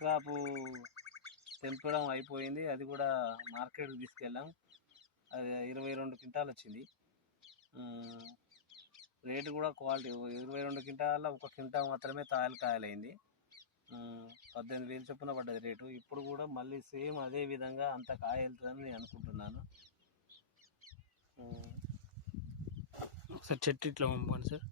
Crop తెంపడం అయిపోయింది. అది కూడా మార్కెట్కి తీసుకెళ్ళాం. అది 22 క్వింటాలు వచ్చింది. రేటు కూడా క్వాలిటీ 22 క్వింటాల 1 క్వింటా మాత్రమే కాయలైంది. 18,000 చొప్పున పడ్డది రేటు. ఇప్పుడు కూడా మళ్ళీ సేమ్ అదే విధంగా అంత కాయ వెళ్తుందని నేను అనుకుంటున్నాను. సార్ చెట్టు ఇట్లా పంపండి సార్.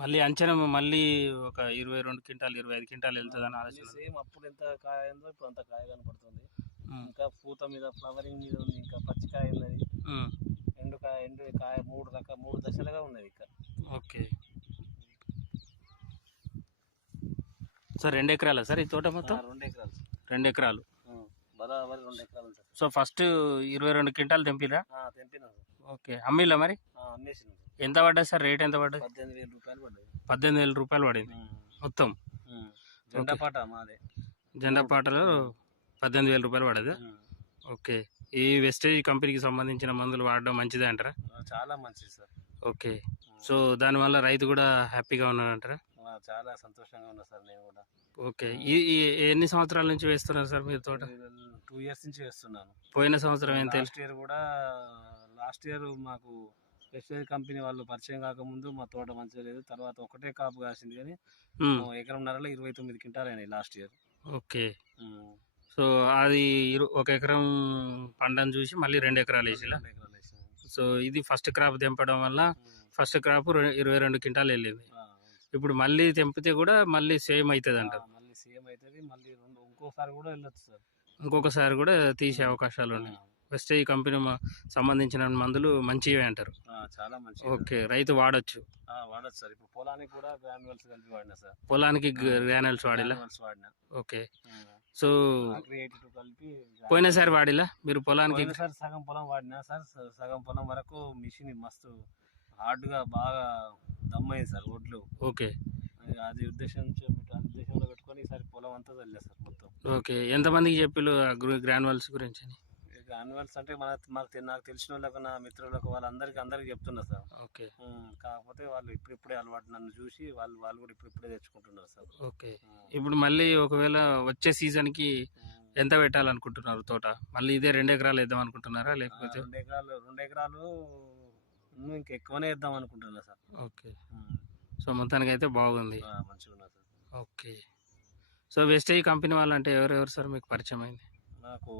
మళ్ళీ అంచనా మళ్ళీ ఒక 22 క్వింటాలు 25 క్వింటాలు వెళ్తుందని ఆలోచన. సేమ్ అప్పుడు ఎంత కాయ ఉందో ఇప్పుడు అంత కాయ కనపడుతుంది. ఇంకా పూత మీద ఫ్లవరింగ్ మీద ఉంది. ఇంకా పచ్చికాయ ఉన్నది. ఎండు కాయ 3 దశలుగా ఉన్నది ఇంకా. ఓకే సార్ 2 ఎకరాలా సార్ ఈ తోట మొత్తం? 2 ఎకరాలు. 2 ఎకరాలు బరాబరి 2 ఎకరాలు సార్. సో ఫస్ట్ 22 క్వింటాలు తెంపిరా? తెంపినా సార్. ఓకే అమ్మిలా మరి? అమ్మేసిన. ఎంత పడ్డది సార్ రేట్? ఎంత పడ్డది? 18,000 రూపాయలు పడ్డది. 18,000 రూపాయలు పడింది మొత్తం. జెండాపాట మాదే. జెండాపాటలో 18,000 రూపాయలు పడదు. ఓకే ఈ వెస్టేజ్ కంపెనీకి సంబంధించిన మందులు వాడడం మంచిదే అంటారా? చాలా మంచిది సార్. ఓకే సో దానివల్ల రైతు కూడా హ్యాపీగా ఉన్నాడంటారా? చాలా సంతోషంగా ఉన్నా సార్ నేను కూడా. ఓకే ఎన్ని సంవత్సరాల నుంచి వేస్తున్నారు సార్ మీరు తోట? 2 ఇయర్స్ నుంచి వేస్తున్నాను. పోయిన సంవత్సరం ఎంత? లాస్ట్ ఇయర్ మాకు వెస్టేజ్ కంపెనీ వాళ్ళు పరిచయం కాకముందు మా తోట మంచిగా లేదు. తర్వాత ఒకటే కాపు కాసింది, కానీ ఎకరంన్నరలో 29 క్వింటాలు అయినాయి లాస్ట్ ఇయర్. ఓకే సో అది 1 ఎకరం పంటను చూసి మళ్ళీ 2 ఎకరాలు వేసిలా. సో ఇది ఫస్ట్ క్రాప్ తెంపడం వల్ల ఫస్ట్ క్రాప్ 22 క్వింటాలు వెళ్ళింది. ఇప్పుడు మళ్ళీ తెంపితే కూడా మళ్ళీ సేమ్ అవుతుంది అంటారు? మళ్ళీ సేమ్ అవుతుంది. మళ్ళీ ఇంకోసారి కూడా వెళ్ళొచ్చు సార్. ఇంకొకసారి కూడా తీసే అవకాశాలు ఉన్నాయి. వెస్టేజ్ కంపెనీ సంబంధించిన మందులు మంచివే అంటారు? చాలా మంచి. ఓకే రైతు వాడచ్చు సార్. ఇప్పుడు పొలానికి కూడా గ్రాన్యువల్స్ కలిపి వాడినా సార్. పొలానికి గ్రాన్యువల్స్ వాడినా? ఓకే సో కలిపి పోయినసారి వాడిలా మీరు పొలానికి? సగం పొలం వాడినా సార్. సగం పొలం వరకు మిషన్ మస్తు హార్డ్గా బాగా దమ్మైంది సార్ ఒడ్లు. ఓకే అది ఉద్దేశంలో పెట్టుకొని ఈసారి పొలం అంతా చల్లే సార్ మొత్తం. ఓకే ఎంతమందికి చెప్పిలు గ్రాన్యువల్స్ గురించి? గ్రాన్యువల్స్ అంటే నాకు తెలిసిన వాళ్ళకు, నా మిత్రులకు, అందరికి చెప్తున్నా సార్. ఓకే కాకపోతే వాళ్ళు ఇప్పుడిప్పుడే అలవాటు నన్ను చూసి వాళ్ళు కూడా ఇప్పుడిప్పుడే తెచ్చుకుంటున్నారు సార్. ఓకే ఇప్పుడు మళ్ళీ ఒకవేళ వచ్చే సీజన్కి ఎంత పెట్టాలనుకుంటున్నారు తోట? మళ్ళీ ఇదే 2 ఎకరాలు వేద్దాం అనుకుంటున్నారా లేకపోతే? 2 ఎకరాలు ఇంకా ఎక్కువనే వేద్దాం అనుకుంటున్నా సార్. ఓకే సో మొత్తానికి అయితే బాగుంది, మంచిగా ఉన్నా sir. Okay so wastage company వాళ్ళు అంటే ఎవరెవరు సార్ మీకు పరిచయం అయింది? నాకు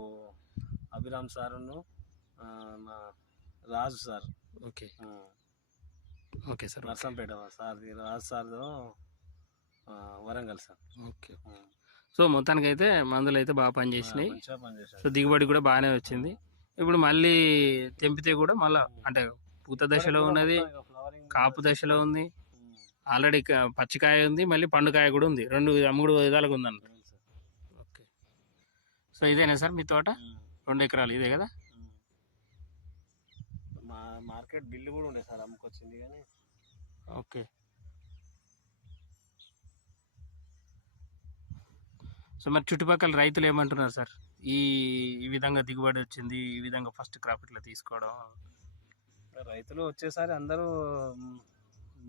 అభిరామ్ సారును, మా Raju sir. Okay okay sir. Narsampet సార్ది, రాజు సార్దో వరంగల్ సార్. ఓకే సో మొత్తానికి అయితే మందులు అయితే బాగా పనిచేసినాయి. సో దిగుబడి కూడా బాగానే వచ్చింది. ఇప్పుడు మళ్ళీ తెంపితే కూడా మళ్ళీ అంటే పూత దశలో ఉన్నది, కాపు దశలో ఉంది, ఆల్రెడీ పచ్చికాయ ఉంది, మళ్ళీ పండుకాయ కూడా ఉంది. 3 విధాలుగా ఉందన్న. ఓకే సో ఇదేనా సార్ మీ తోట? 2 ఎకరాలు ఇదే కదా? మార్కెట్ బిల్లు కూడా ఉండే సార్, అమ్ముకొచ్చింది కానీ. ఓకే సో మరి చుట్టుపక్కల రైతులు ఏమంటున్నారు సార్? ఈ విధంగా దిగుబడి వచ్చింది, ఈ విధంగా ఫస్ట్ క్రాప్ ఇట్లా తీసుకోవడం? రైతులు వచ్చేసారి అందరూ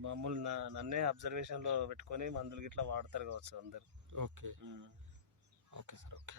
మమ్మల్ని నన్నే అబ్జర్వేషన్లో పెట్టుకొని మందులు గిట్లా వాడతారు కావచ్చు అందరు. Okay okay sir. ఓకే